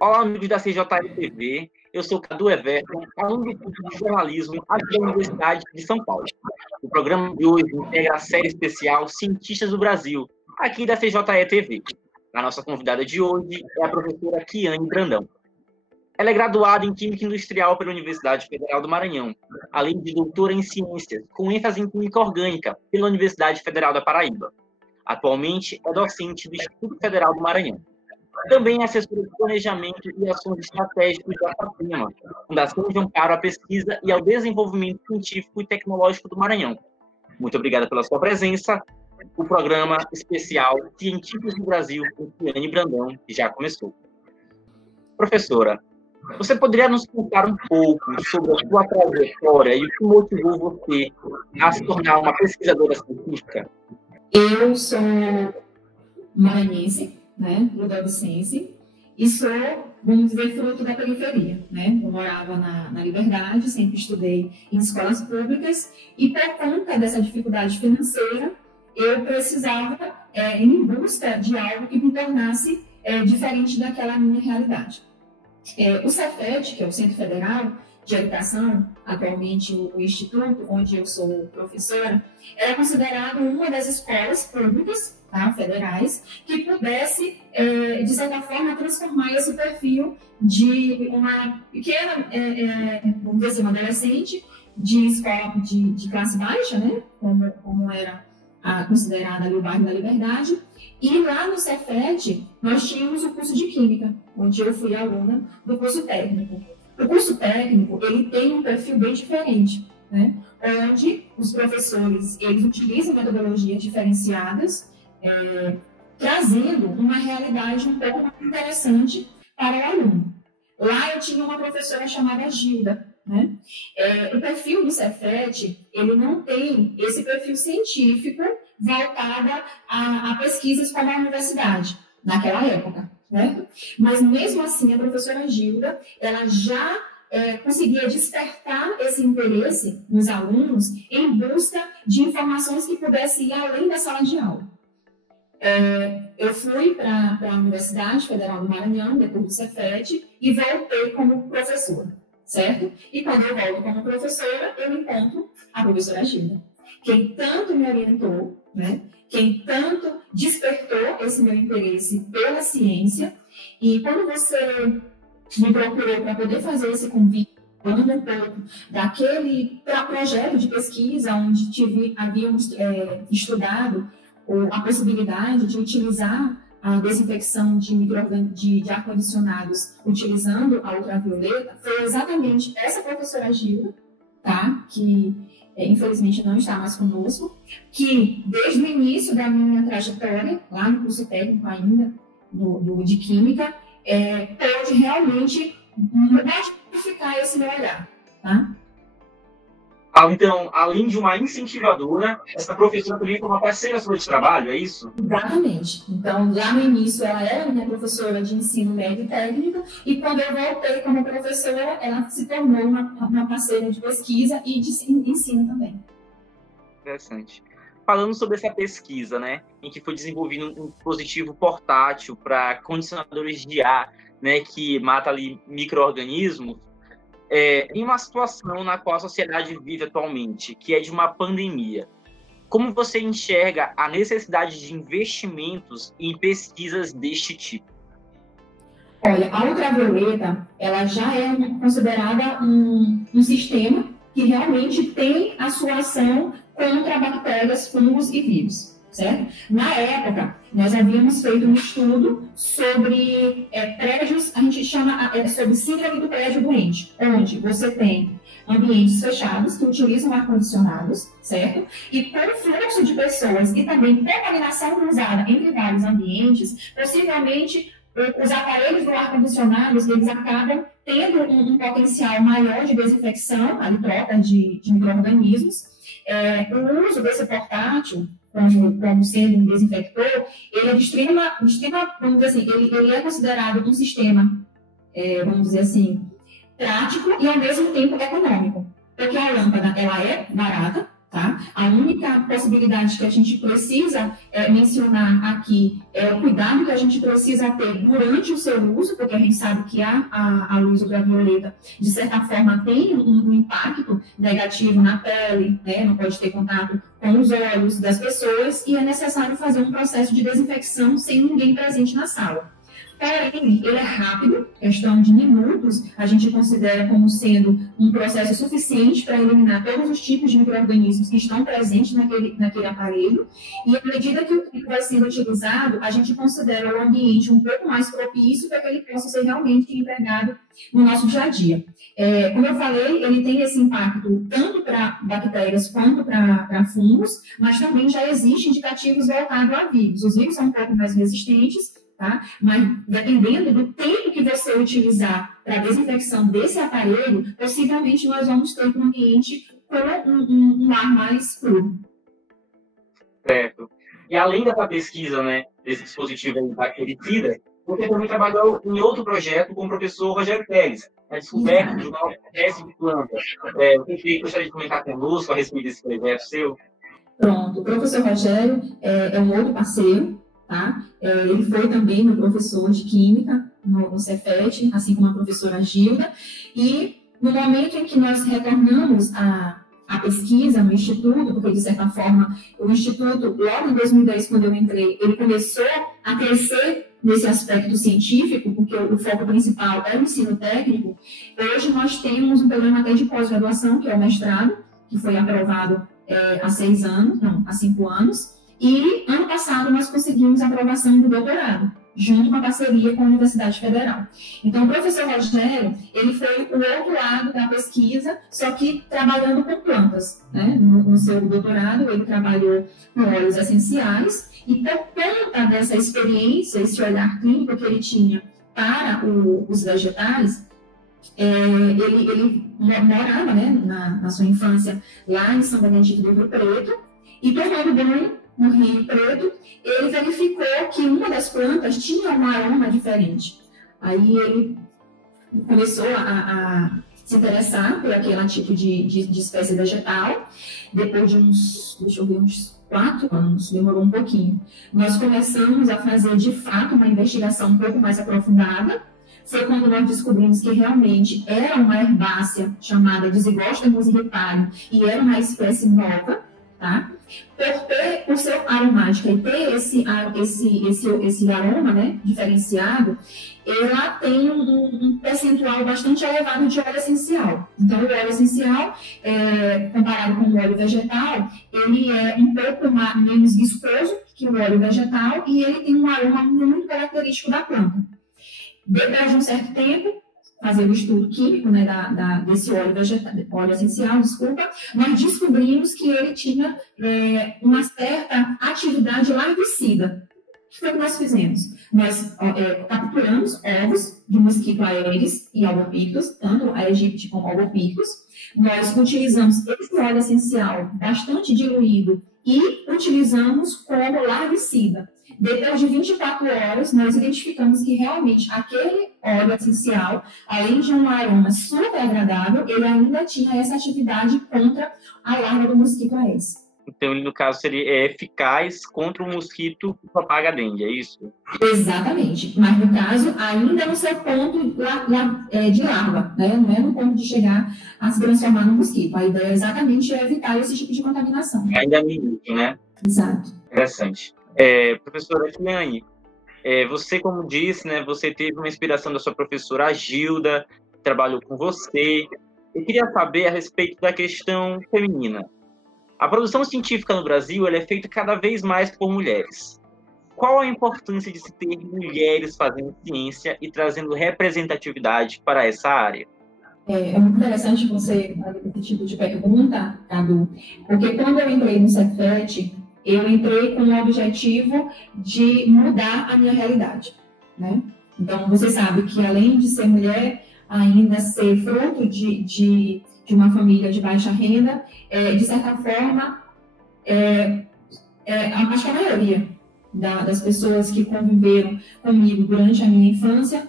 Olá, amigos da CJE-TV. Eu sou Cadu Everton, aluno do curso de jornalismo aqui da Universidade de São Paulo. O programa de hoje integra a série especial Cientistas do Brasil, aqui da CJE-TV. A nossa convidada de hoje é a professora Kiane Brandão. Ela é graduada em Química Industrial pela Universidade Federal do Maranhão, além de doutora em Ciências, com ênfase em Química Orgânica, pela Universidade Federal da Paraíba. Atualmente é docente do Instituto Federal do Maranhão. Também é assessora de planejamento e ações estratégicas da FAPEMA, Fundação de Amparo à Pesquisa e ao Desenvolvimento Científico e Tecnológico do Maranhão. Muito obrigada pela sua presença. O programa especial Cientistas do Brasil, com Kiane Brandão, que já começou. Professora, você poderia nos contar um pouco sobre a sua trajetória e o que motivou você a se tornar uma pesquisadora científica? Eu sou maranhense, né, ludovicense, e sou, vamos dizer, fruto da periferia, né? Eu morava na Liberdade, sempre estudei em escolas públicas, e por conta dessa dificuldade financeira, eu precisava ir em busca de algo que me tornasse diferente daquela minha realidade. O Cefet, que é o Centro Federal de Educação, atualmente o instituto onde eu sou professora, é considerado uma das escolas públicas, tá, federais, que pudesse, de certa forma, transformar esse perfil de uma pequena, vamos dizer assim, uma adolescente de escola de classe baixa, né, como era considerada ali o bairro da Liberdade. E lá no Cefet, nós tínhamos o curso de Química, onde eu fui aluna do curso técnico. O curso técnico, ele tem um perfil bem diferente, né? Onde os professores, eles utilizam metodologias diferenciadas, trazendo uma realidade um pouco mais interessante para o aluno. Lá eu tinha uma professora chamada Gilda, né? O perfil do Cefet, ele não tem esse perfil científico voltado a pesquisas como a universidade, naquela época, né? Mas mesmo assim, a professora Gilda, ela já conseguia despertar esse interesse nos alunos em busca de informações que pudessem ir além da sala de aula. Eu fui para a Universidade Federal do Maranhão, depois do Cefet, e voltei como professora, certo? E quando eu volto como professora, eu encontro a professora Gilda, quem tanto me orientou, né? Quem tanto despertou esse meu interesse pela ciência. E quando você me procurou para poder fazer esse convite, falando um pouco daquele projeto de pesquisa onde havíamos estudado a possibilidade de utilizar a desinfecção de ar-condicionados utilizando a ultravioleta, foi exatamente essa professora Gilda, tá? Que infelizmente não está mais conosco, que desde o início da minha trajetória, lá no curso técnico ainda, de Química, pode realmente modificar esse meu olhar, tá? Então, além de uma incentivadora, essa professora também foi uma parceira sua de trabalho, é isso? Exatamente. Então, lá no início, ela era minha professora de ensino médio e técnico, e quando eu voltei como professora, ela se tornou uma parceira de pesquisa e de ensino também. Interessante. Falando sobre essa pesquisa, né, em que foi desenvolvido um dispositivo portátil para condicionadores de ar, né, que mata ali micro-organismos, em uma situação na qual a sociedade vive atualmente, que é de uma pandemia. Como você enxerga a necessidade de investimentos em pesquisas deste tipo? Olha, a ultravioleta, ela já é considerada um sistema que realmente tem a sua ação contra bactérias, fungos e vírus, certo? Na época, nós havíamos feito um estudo sobre prédios, a gente chama sobre síndrome do prédio doente, onde você tem ambientes fechados que utilizam ar-condicionados, certo? E com fluxo de pessoas e também contaminação cruzada entre vários ambientes, possivelmente os aparelhos do ar-condicionado, eles acabam tendo um potencial maior de desinfecção, a troca de micro-organismos. O uso desse portátil, como sendo um desinfector, ele é de extrema, vamos dizer assim, ele é considerado um sistema, vamos dizer assim, prático e ao mesmo tempo econômico. Porque a lâmpada, ela é barata, Tá? A única possibilidade que a gente precisa mencionar aqui é o cuidado que a gente precisa ter durante o seu uso, porque a gente sabe que a luz ultravioleta, de certa forma, tem um impacto negativo na pele, né? Não pode ter contato com os olhos das pessoas, e é necessário fazer um processo de desinfecção sem ninguém presente na sala. Porém, ele é rápido, questão de minutos, a gente considera como sendo um processo suficiente para eliminar todos os tipos de micro-organismos que estão presentes naquele aparelho, e à medida que o vai sendo utilizado, a gente considera o ambiente um pouco mais propício para que ele possa ser realmente empregado no nosso dia a dia. Como eu falei, ele tem esse impacto tanto para bactérias quanto para fungos, mas também já existem indicativos voltados a vírus. Os vírus são um pouco mais resistentes, tá? Mas dependendo do tempo que você utilizar para a desinfecção desse aparelho, possivelmente nós vamos ter um ambiente com um ar mais puro. Certo. E além dessa pesquisa, né, desse dispositivo aí bactericida, você também trabalhou em outro projeto com o professor Rogério Teles, a descoberta de uma espécie de planta. Você gostaria de comentar conosco a respeito desse projeto seu? Pronto. O professor Rogério é um outro parceiro. Tá? Ele foi também meu professor de Química no Cefet, assim como a professora Gilda, e no momento em que nós retornamos a pesquisa no Instituto, porque de certa forma o Instituto, logo em 2010, quando eu entrei, ele começou a crescer nesse aspecto científico, porque o foco principal é o ensino técnico. Hoje nós temos um programa até de pós-graduação, que é o mestrado, que foi aprovado há 5 anos, e ano passado nós conseguimos a aprovação do doutorado, junto com a parceria com a Universidade Federal. Então, o professor Rogério, ele foi o outro lado da pesquisa, só que trabalhando com plantas, né? No seu doutorado, ele trabalhou com óleos essenciais, e por conta dessa experiência, esse olhar clínico que ele tinha para os vegetais, ele morava, né, na sua infância lá em São Benedito do Rio Preto, e tomando banho no Rio Preto, ele verificou que uma das plantas tinha um aroma diferente. Aí ele começou a se interessar por aquele tipo de espécie vegetal. Depois de uns 4 anos, demorou um pouquinho, nós começamos a fazer, de fato, uma investigação um pouco mais aprofundada. Foi quando nós descobrimos que realmente era uma herbácea chamada Disigospermus ripario, e era uma espécie nova, tá? Por ser aromática e ter esse aroma, né, diferenciado, ela tem um percentual bastante elevado de óleo essencial. Então, o óleo essencial, comparado com o óleo vegetal, ele é um pouco menos viscoso que o óleo vegetal, e ele tem um aroma muito característico da planta. Depois de um certo tempo, fazer o estudo químico, né, desse óleo essencial, nós descobrimos que ele tinha uma certa atividade larvicida. O que foi que nós fizemos? Nós capturamos ovos de mosquito aedes e albopictus, tanto a Aegypti como a albopictus. Nós utilizamos esse óleo essencial bastante diluído e utilizamos como larvicida. Depois de 24 horas, nós identificamos que realmente aquele óleo essencial, além de um aroma super agradável, ele ainda tinha essa atividade contra a larva do mosquito Aedes. Então, ele, no caso, seria eficaz contra o mosquito que propaga a dengue, é isso? Exatamente. Mas, no caso, ainda no seu ponto de larva, né? Não é no ponto de chegar a se transformar no mosquito. A ideia exatamente é evitar esse tipo de contaminação. Ainda é minuto, né? Exato. Interessante. Professora Eliane, você, como disse, né, você teve uma inspiração da sua professora Gilda, que trabalhou com você. Eu queria saber a respeito da questão feminina. A produção científica no Brasil ela é feita cada vez mais por mulheres. Qual a importância de se ter mulheres fazendo ciência e trazendo representatividade para essa área? É muito interessante você fazer esse tipo de pergunta, Cadu, porque quando eu entrei no Cefet, eu entrei com o objetivo de mudar a minha realidade, né? Então, você sabe que além de ser mulher, ainda ser fruto de uma família de baixa renda, de certa forma, acho que a maioria das pessoas que conviveram comigo durante a minha infância,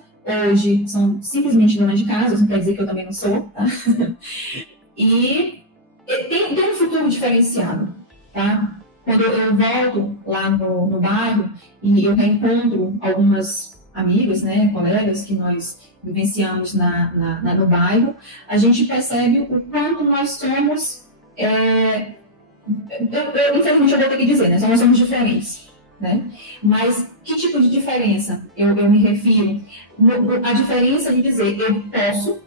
hoje são simplesmente donas de casa, não quer dizer que eu também não sou, tá? E tem um futuro diferenciado, tá? Quando eu volto lá no bairro e eu reencontro algumas amigas, né, colegas que nós vivenciamos no bairro, a gente percebe o quanto nós somos, infelizmente eu vou ter que dizer, né, nós somos diferentes, né? Mas que tipo de diferença eu me refiro? A diferença de dizer, eu posso,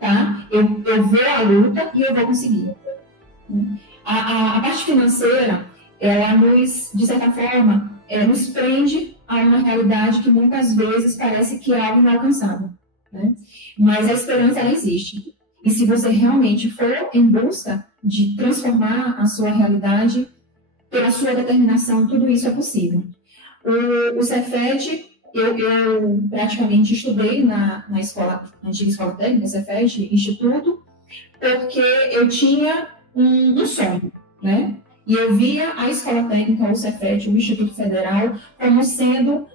tá? Eu vou à luta e eu vou conseguir. A parte financeira, ela nos, de certa forma, nos prende a uma realidade que muitas vezes parece que é algo inalcançável, né? Mas a esperança, ela existe. E se você realmente for em busca de transformar a sua realidade, pela sua determinação, tudo isso é possível. O Cefet, eu praticamente estudei na antiga escola técnica, Cefet, Instituto, porque eu tinha um sonho, né? E eu via a escola técnica, o Cefet, o Instituto Federal, como sendo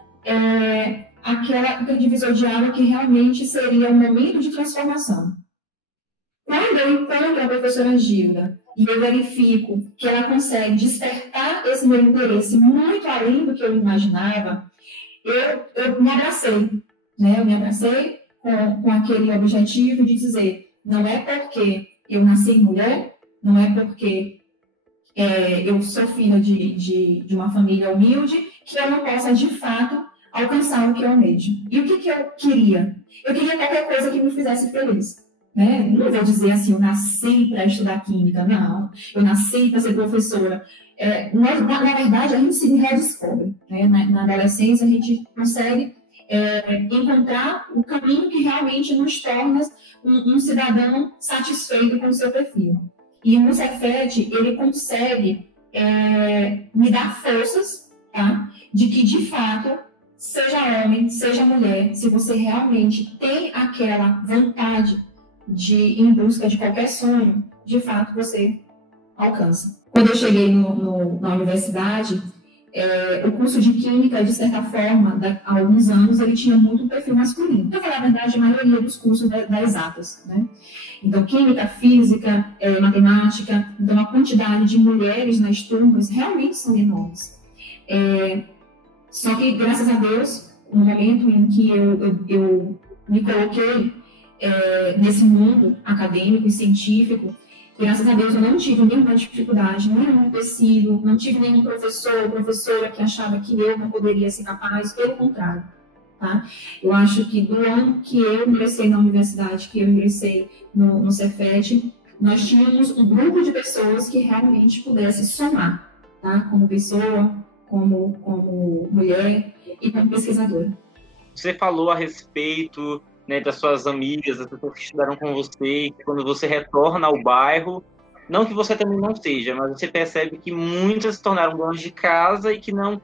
aquele divisor de água que realmente seria um momento de transformação. Quando eu encontro a professora Gilda e eu verifico que ela consegue despertar esse meu interesse muito além do que eu imaginava, eu me abracei, né? Eu me abracei com aquele objetivo de dizer, não é porque eu nasci mulher, não é porque eu sou filha de uma família humilde que eu não possa, de fato, alcançar o que eu almejo. E o que eu queria? Eu queria qualquer coisa que me fizesse feliz. Né? Não vou dizer assim, eu nasci para estudar química, não. Eu nasci para ser professora. Na verdade, a gente se redescobre. Né? Na adolescência, a gente consegue encontrar o caminho que realmente nos torna um cidadão satisfeito com o seu perfil. E o Cefet, ele consegue me dar forças, tá? De que, de fato, seja homem, seja mulher, se você realmente tem aquela vontade de ir em busca de qualquer sonho, de fato você alcança. Quando eu cheguei na universidade, o curso de Química, de certa forma, há alguns anos, ele tinha muito um perfil masculino. Para falar a verdade, a maioria dos cursos da exatas, né? Então, Química, Física, Matemática, então a quantidade de mulheres nas turmas realmente são enormes. Só que, graças a Deus, no momento em que eu me coloquei nesse mundo acadêmico e científico, graças a Deus eu não tive nenhuma dificuldade, nenhum empecilho, não tive nenhum professor ou professora que achava que eu não poderia ser capaz, pelo contrário. Tá? Eu acho que do ano que eu ingressei na universidade, que eu ingressei no Cefet, nós tínhamos um grupo de pessoas que realmente pudesse somar, tá? Como pessoa, como mulher e como pesquisadora. Você falou a respeito, né, das suas amigas, das pessoas que estudaram com você, que quando você retorna ao bairro, não que você também não seja, mas você percebe que muitas se tornaram donas de casa e que não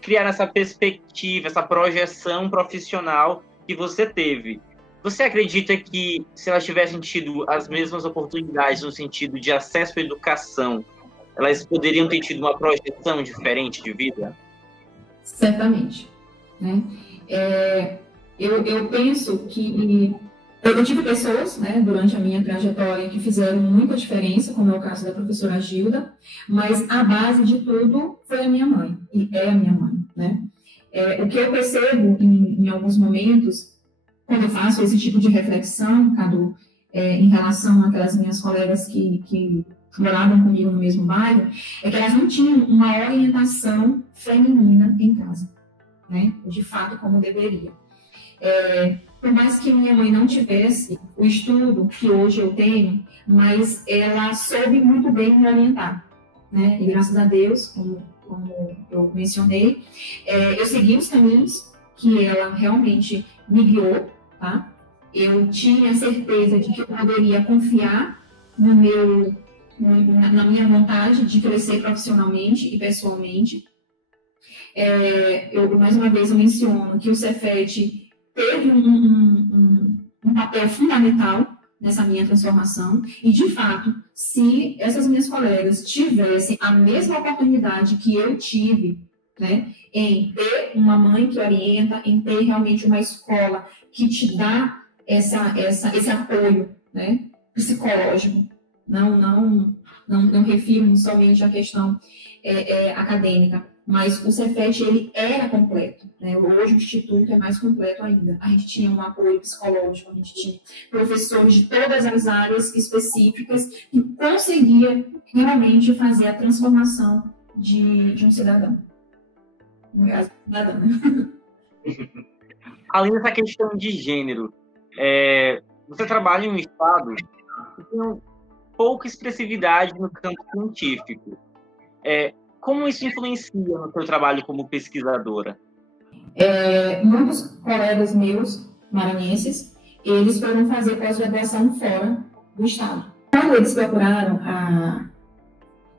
criaram essa perspectiva, essa projeção profissional que você teve. Você acredita que se elas tivessem tido as mesmas oportunidades no sentido de acesso à educação, elas poderiam ter tido uma projeção diferente de vida? Certamente, né? Eu penso que eu tive pessoas, né, durante a minha trajetória que fizeram muita diferença, como é o caso da professora Gilda, mas a base de tudo foi a minha mãe, e é a minha mãe, né? O que eu percebo em alguns momentos, quando eu faço esse tipo de reflexão, Cadu, em relação àquelas minhas colegas que moravam comigo no mesmo bairro, é que elas não tinham uma orientação feminina em casa, né? De fato, como deveria. Por mais que minha mãe não tivesse o estudo que hoje eu tenho, mas ela soube muito bem me orientar, né? E graças a Deus, como eu mencionei, eu segui os caminhos que ela realmente me guiou, tá? Eu tinha certeza de que eu poderia confiar na minha vontade de crescer profissionalmente e pessoalmente. Mais uma vez, eu menciono que o Cefet teve um papel fundamental nessa minha transformação e, de fato, se essas minhas colegas tivessem a mesma oportunidade que eu tive, né, em ter uma mãe que orienta, em ter realmente uma escola que te dá esse apoio, né, psicológico, não refiro somente à questão acadêmica, mas o Cefet, ele era completo, né? Hoje o Instituto é mais completo ainda. A gente tinha um apoio psicológico, a gente tinha professores de todas as áreas específicas que conseguia realmente fazer a transformação de um cidadão. Além dessa questão de gênero, você trabalha em um estado que tem pouca expressividade no campo científico. Como isso influencia no seu trabalho como pesquisadora? Muitos colegas meus, maranhenses, eles foram fazer pós-graduação fora do estado. Quando eles procuraram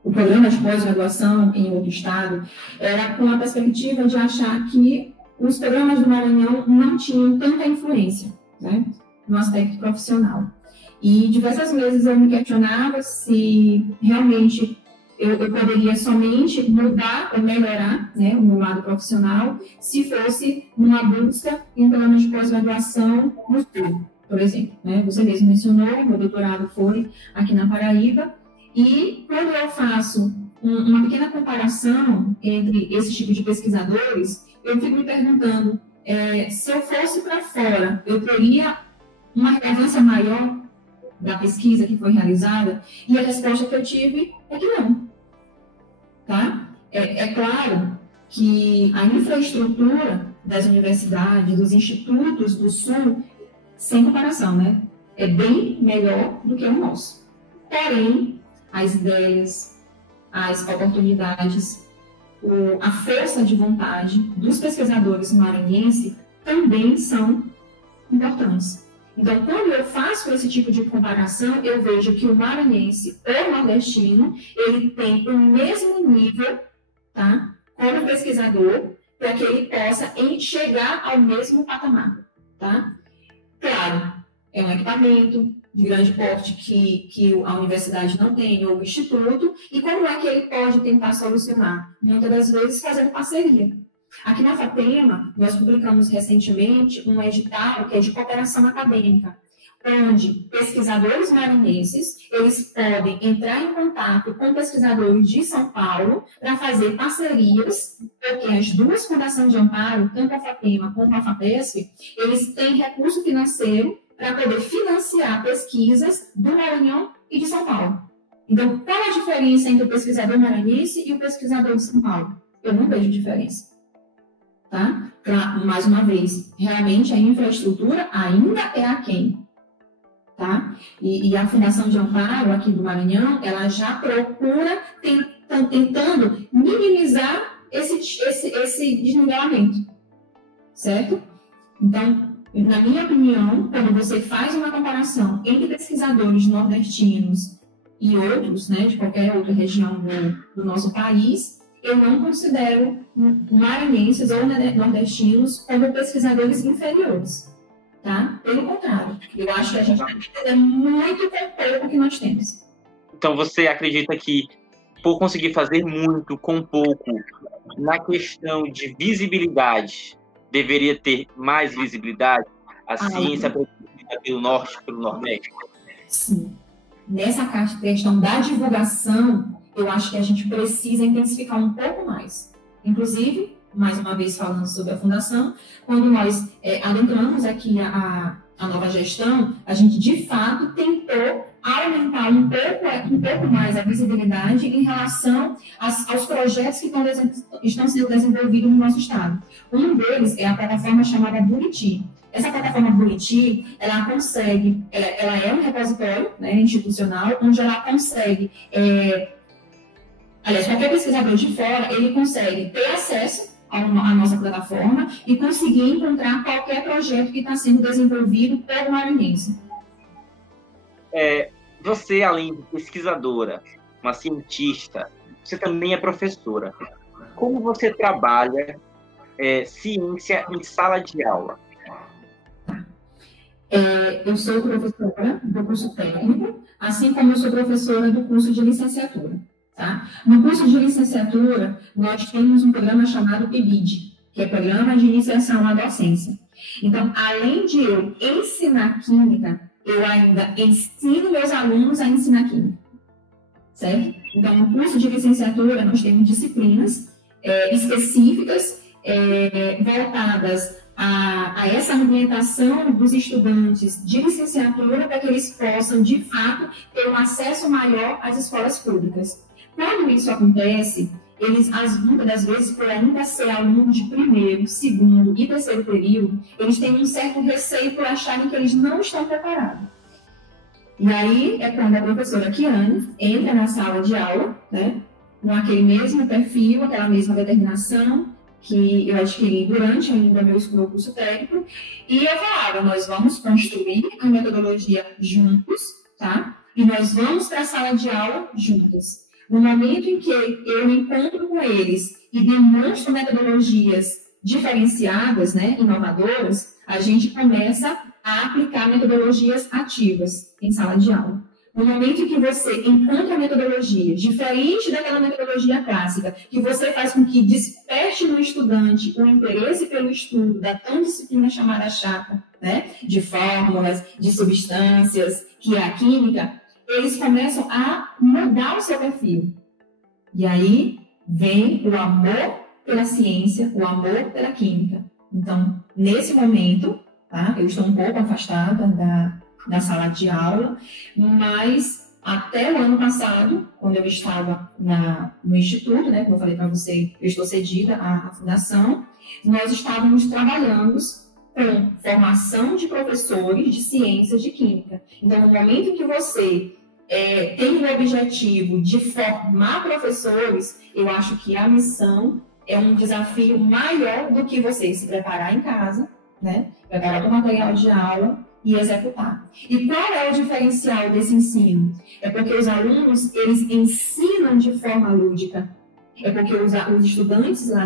o programa de pós-graduação em outro estado, era com a perspectiva de achar que os programas do Maranhão não tinham tanta influência, né, no aspecto profissional. E diversas vezes eu me questionava se realmente eu poderia somente mudar ou melhorar, né, o meu lado profissional se fosse uma busca em programa de pós-graduação no Sul, por exemplo. Né? Você mesmo mencionou, meu doutorado foi aqui na Paraíba, e quando eu faço uma pequena comparação entre esse tipo de pesquisadores, eu fico me perguntando se eu fosse para fora, eu teria uma relevância maior da pesquisa que foi realizada? E a resposta que eu tive é que não. Tá? É claro que a infraestrutura das universidades, dos institutos do Sul, sem comparação, né, é bem melhor do que o nosso. Porém, as ideias, as oportunidades, a força de vontade dos pesquisadores maranhenses também são importantes. Então, quando eu faço esse tipo de comparação, eu vejo que o maranhense ou nordestino, ele tem o mesmo nível, tá, como pesquisador, para que ele possa chegar ao mesmo patamar, tá? Claro, é um equipamento de grande porte que a universidade não tem, ou o instituto, e como é que ele pode tentar solucionar? Muitas das vezes fazendo parceria. Aqui na FAPEMA, nós publicamos recentemente um edital que é de cooperação acadêmica, onde pesquisadores maranhenses, eles podem entrar em contato com pesquisadores de São Paulo para fazer parcerias, porque as duas fundações de amparo, tanto a FAPEMA como a FAPESP, eles têm recurso financeiro para poder financiar pesquisas do Maranhão e de São Paulo. Então, qual a diferença entre o pesquisador maranhense e o pesquisador de São Paulo? Eu não vejo diferença. Tá? Mais uma vez, realmente a infraestrutura ainda é aquém. Tá? E a Fundação de Amparo aqui do Maranhão, ela já procura tentando minimizar esse desnivelamento. Certo? Então, na minha opinião, quando você faz uma comparação entre pesquisadores nordestinos e outros, né, de qualquer outra região do nosso país, eu não considero maranhenses ou nordestinos como pesquisadores inferiores, tá? Pelo contrário, eu acho que a gente tem que entender muito com o pouco que nós temos. Então, você acredita que, por conseguir fazer muito com pouco, na questão de visibilidade, deveria ter mais visibilidade? A ciência produzida pelo Norte e pelo Nordeste? Sim. Nessa questão da divulgação, eu acho que a gente precisa intensificar um pouco mais. Inclusive, mais uma vez falando sobre a Fundação, quando nós adentramos aqui a nova gestão, a gente, de fato, tentou aumentar um pouco mais a visibilidade em relação aos projetos que estão sendo desenvolvidos no nosso estado. Um deles é a plataforma chamada Buriti. Essa plataforma Buriti, ela é um repositório, né, institucional, onde ela consegue... Aliás, qualquer pesquisador de fora, ele consegue ter acesso à nossa plataforma e conseguir encontrar qualquer projeto que está sendo desenvolvido pelo maranhense. Você, além de pesquisadora, uma cientista, você também é professora. Como você trabalha ciência em sala de aula? Eu sou professora do curso técnico, assim como eu sou professora do curso de licenciatura. Tá? No curso de licenciatura, nós temos um programa chamado PIBID, que é Programa de Iniciação à Docência. Então, além de eu ensinar química, eu ainda ensino meus alunos a ensinar química, certo? Então, no curso de licenciatura, nós temos disciplinas específicas voltadas a essa ambientação dos estudantes de licenciatura para que eles possam, de fato, ter um acesso maior às escolas públicas. Quando isso acontece, eles, muitas das vezes, por ainda ser aluno de primeiro, segundo e terceiro período, eles têm um certo receio por acharem que eles não estão preparados. E aí é quando a professora Kiane entra na sala de aula, né, com aquele mesmo perfil, aquela mesma determinação que eu adquiri durante ainda meu curso técnico, e eu falava, nós vamos construir a metodologia juntos, tá? E nós vamos para a sala de aula juntas. No momento em que eu me encontro com eles e demonstro metodologias diferenciadas, né, inovadoras, a gente começa a aplicar metodologias ativas em sala de aula. No momento em que você encontra metodologia diferente daquela metodologia clássica, que você faz com que desperte no estudante o interesse pelo estudo da tão disciplina chamada chata, né, de fórmulas, de substâncias, que é a química, eles começam a mudar o seu perfil. E aí vem o amor pela ciência, o amor pela química. Então, nesse momento, tá, eu estou um pouco afastada da sala de aula, mas até o ano passado, quando eu estava no Instituto, né, como eu falei para você, eu estou cedida à fundação, nós estávamos trabalhando com formação de professores de ciências de química. Então, no momento em que você tem o objetivo de formar professores, eu acho que a missão é um desafio maior do que você se preparar em casa, né, preparar o material de aula e executar. E qual é o diferencial desse ensino? É porque os alunos, eles ensinam de forma lúdica. É porque os estudantes lá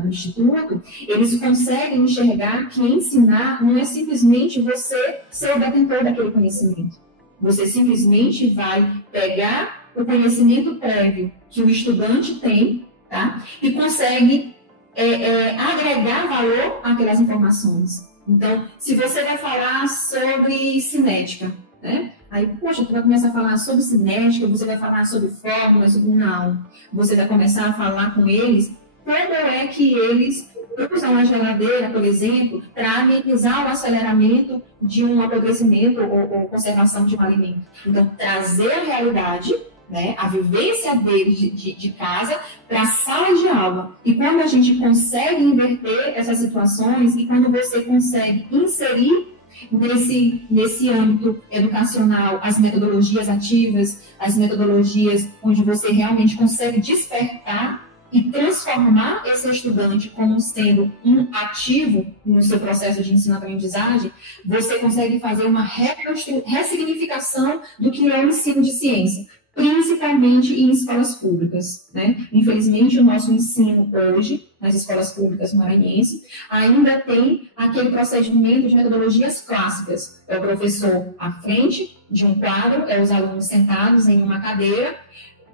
do Instituto, eles conseguem enxergar que ensinar não é simplesmente você ser o detentor daquele conhecimento. Você simplesmente vai pegar o conhecimento prévio que o estudante tem, tá? E consegue agregar valor àquelas informações. Então, se você vai falar sobre cinética, né? Aí, poxa, tu vai começar a falar sobre cinética, você vai falar sobre fórmulas, não. Você vai começar a falar com eles como é que eles usam a geladeira, por exemplo, para amenizar o aceleramento de um apodrecimento ou conservação de um alimento. Então, trazer a realidade, né, a vivência deles de casa para a sala de aula. E quando a gente consegue inverter essas situações e quando você consegue inserir nesse âmbito educacional as metodologias ativas, as metodologias onde você realmente consegue despertar e transformar esse estudante como sendo um ativo no seu processo de ensino-aprendizagem, você consegue fazer uma ressignificação do que é o ensino de ciência, principalmente em escolas públicas, né? Infelizmente, o nosso ensino hoje, nas escolas públicas maranhenses, ainda tem aquele procedimento de metodologias clássicas. É o professor à frente de um quadro, é os alunos sentados em uma cadeira,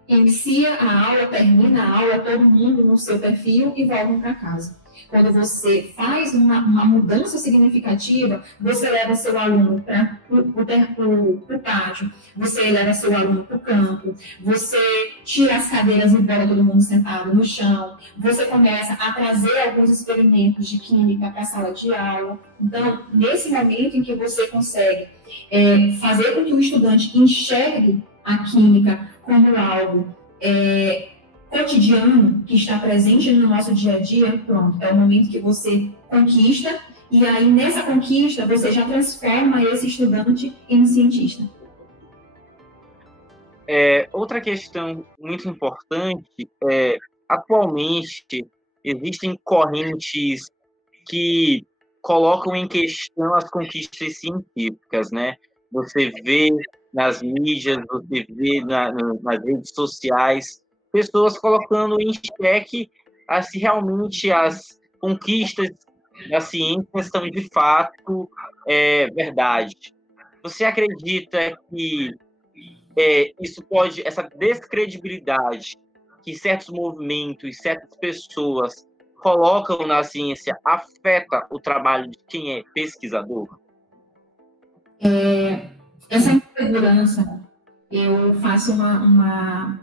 inicia a aula, termina a aula, todo mundo no seu perfil e voltam para casa. Quando você faz uma mudança significativa, você leva seu aluno para o pátio, você leva seu aluno para o campo, você tira as cadeiras e bota todo mundo sentado no chão, você começa a trazer alguns experimentos de química para a sala de aula. Então, nesse momento em que você consegue fazer com que o estudante enxergue a química como algo cotidiano, que está presente no nosso dia a dia, pronto, é o momento que você conquista, e aí nessa conquista você já transforma esse estudante em um cientista. Outra questão muito importante é, atualmente, existem correntes que colocam em questão as conquistas científicas, né? Você vê nas mídias, você vê nas redes sociais, pessoas colocando em xeque se realmente as conquistas da ciência são de fato verdade. Você acredita que essa descredibilidade que certos movimentos, certas pessoas colocam na ciência afeta o trabalho de quem é pesquisador? Essa insegurança, eu faço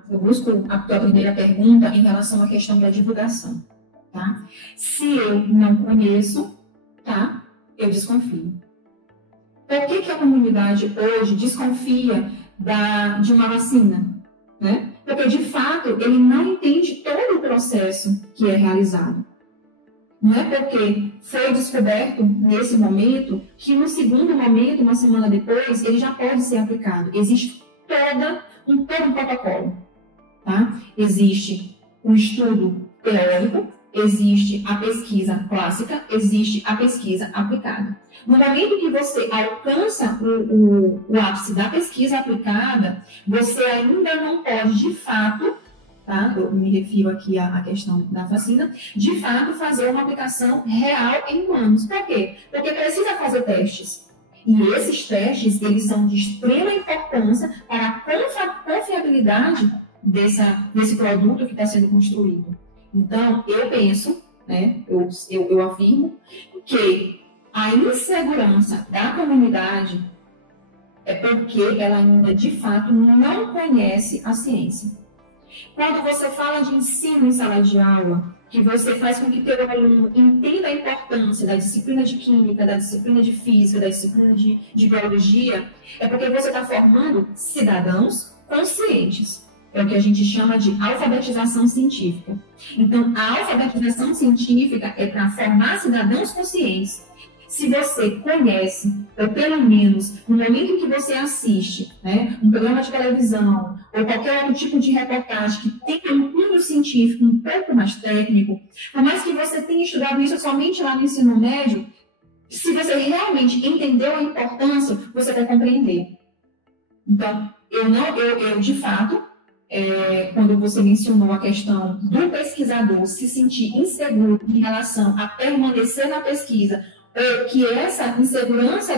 eu busco a tua primeira pergunta em relação à questão da divulgação, tá? Se eu não conheço, tá? Eu desconfio. Por que a comunidade hoje desconfia de uma vacina, né? Porque, de fato, ele não entende todo o processo que é realizado. Não é porque foi descoberto nesse momento que no segundo momento, uma semana depois, ele já pode ser aplicado. Existe todo um protocolo. Tá? Existe um estudo teórico, existe a pesquisa clássica, existe a pesquisa aplicada. No momento que você alcança o ápice da pesquisa aplicada, você ainda não pode, de fato, tá? Eu me refiro aqui à questão da vacina, de fato fazer uma aplicação real em humanos. Por quê? Porque precisa fazer testes. E esses testes, eles são de extrema importância para a confiabilidade desse produto que está sendo construído. Então, eu penso, né, eu afirmo, que a insegurança da comunidade é porque ela ainda, de fato, não conhece a ciência. Quando você fala de ensino em sala de aula, que você faz com que o teu aluno entenda a importância da disciplina de química, da disciplina de física, da disciplina de biologia, é porque você está formando cidadãos conscientes. É o que a gente chama de alfabetização científica. Então, a alfabetização científica é para formar cidadãos conscientes. Se você conhece, ou pelo menos no momento em que você assiste, né, um programa de televisão ou qualquer outro tipo de reportagem que tenha um cunho científico um pouco mais técnico, por mais que você tenha estudado isso somente lá no ensino médio, se você realmente entendeu a importância, você vai compreender. Então, eu de fato, quando você mencionou a questão do pesquisador se sentir inseguro em relação a permanecer na pesquisa, que essa insegurança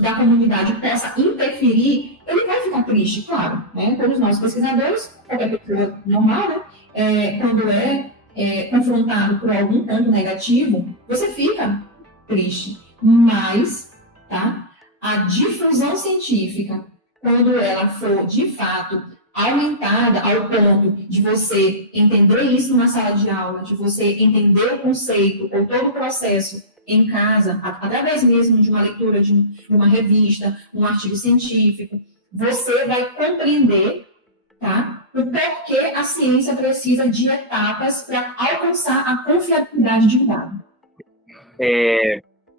da comunidade possa interferir, ele vai ficar triste, claro, né? Todos nós pesquisadores, qualquer pessoa normal, né? Quando confrontado por algum ponto negativo, você fica triste. Mas, tá? A difusão científica, quando ela for, de fato, aumentada ao ponto de você entender isso na sala de aula, de você entender o conceito ou todo o processo em casa, através mesmo de uma leitura de uma revista, um artigo científico, você vai compreender, tá, o porquê a ciência precisa de etapas para alcançar a confiabilidade de um dado.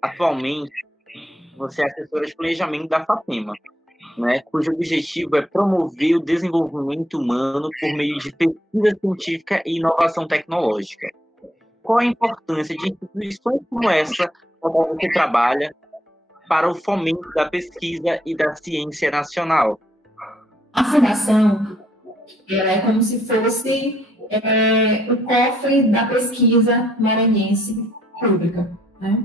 Atualmente, você é assessora de planejamento da FAPEMA, né, cujo objetivo é promover o desenvolvimento humano por meio de pesquisa científica e inovação tecnológica. Qual a importância de instituições como essa, como você trabalha, para o fomento da pesquisa e da ciência nacional? A fundação, ela é como se fosse o cofre da pesquisa maranhense pública, né?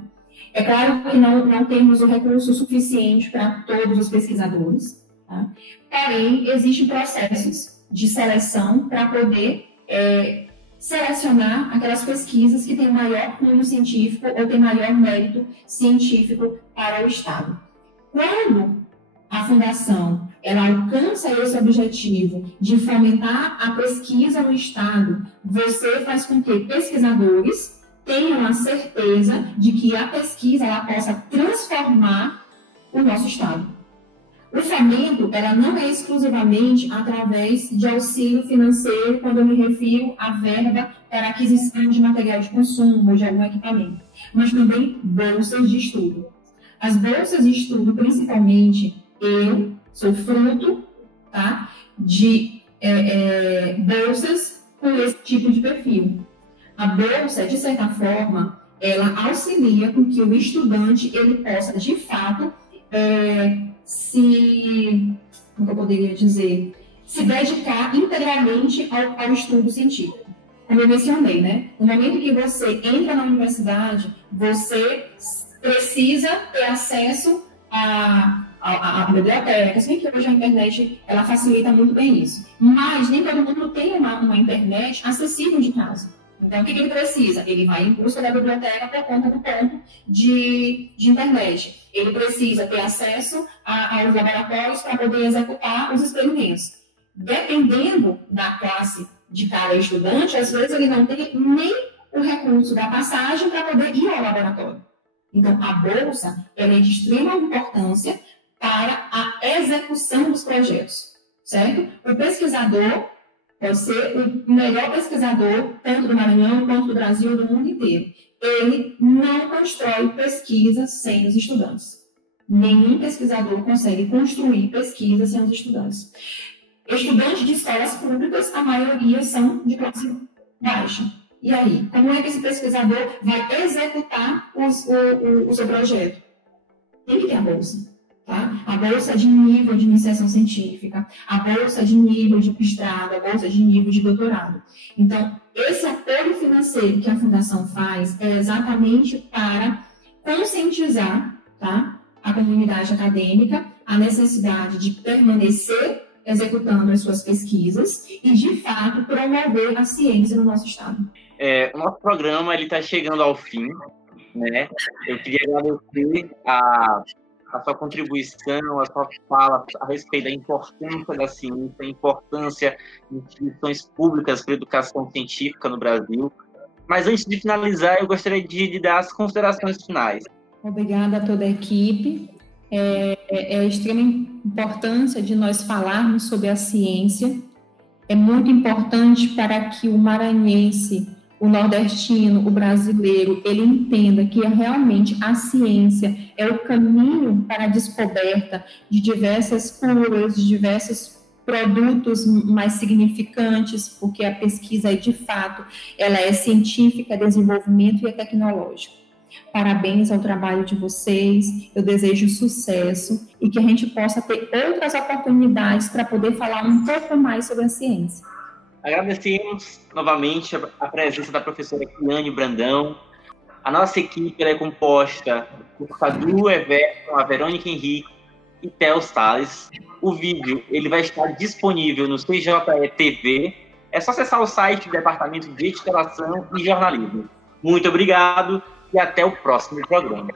É claro que não temos o recurso suficiente para todos os pesquisadores, tá? Porém, existem processos de seleção para poder selecionar aquelas pesquisas que têm maior cunho científico ou têm maior mérito científico para o Estado. Quando a Fundação ela alcança esse objetivo de fomentar a pesquisa no Estado, você faz com que pesquisadores tenham a certeza de que a pesquisa ela possa transformar o nosso Estado. O fomento ela não é exclusivamente através de auxílio financeiro, quando eu me refiro à verba para aquisição de material de consumo ou de algum equipamento, mas também bolsas de estudo. As bolsas de estudo, principalmente, eu sou fruto, tá, de bolsas com esse tipo de perfil. A bolsa, de certa forma, ela auxilia com que o estudante ele possa, de fato, como eu poderia dizer, se dedicar integralmente ao estudo científico. Como eu mencionei, né? No momento que você entra na universidade, você precisa ter acesso a biblioteca, se bem que hoje a internet ela facilita muito bem isso. Mas nem todo mundo tem uma internet acessível de casa. Então, o que ele precisa? Ele vai em busca da biblioteca por conta do ponto de internet. Ele precisa ter acesso aos laboratórios para poder executar os experimentos. Dependendo da classe de cada estudante, às vezes ele não tem nem o recurso da passagem para poder ir ao laboratório. Então, a bolsa ela é de extrema importância para a execução dos projetos, certo? O pesquisador pode ser o melhor pesquisador, tanto do Maranhão, quanto do Brasil, do mundo inteiro. Ele não constrói pesquisa sem os estudantes. Nenhum pesquisador consegue construir pesquisa sem os estudantes. Estudantes de escolas públicas, a maioria são de classe baixa. E aí, como é que esse pesquisador vai executar o seu projeto? Tem que ter a bolsa. Tá? A bolsa de nível de iniciação científica, a bolsa de nível de mestrado, a bolsa de nível de doutorado. Então, esse apoio financeiro que a Fundação faz é exatamente para conscientizar, tá, a comunidade acadêmica a necessidade de permanecer executando as suas pesquisas e, de fato, promover a ciência no nosso estado. O nosso programa está chegando ao fim, né? Eu queria agradecer a sua contribuição, a sua fala a respeito da importância da ciência, a importância de instituições públicas para a educação científica no Brasil. Mas antes de finalizar, eu gostaria de dar as considerações finais. Obrigada a toda a equipe. É a extrema importância de nós falarmos sobre a ciência. É muito importante para que o maranhense, o nordestino, o brasileiro, ele entenda que realmente a ciência é o caminho para a descoberta de diversas curas, de diversos produtos mais significantes, porque a pesquisa, de fato, ela é científica, desenvolvimento e é tecnológica. Parabéns ao trabalho de vocês, eu desejo sucesso e que a gente possa ter outras oportunidades para poder falar um pouco mais sobre a ciência. Agradecemos novamente a presença da professora Kiane Brandão. A nossa equipe é composta por Cadu Everton, a Verônica Henrique e Theo Salles. O vídeo ele vai estar disponível no CJE TV. É só acessar o site do Departamento de Editoração e Jornalismo. Muito obrigado e até o próximo programa.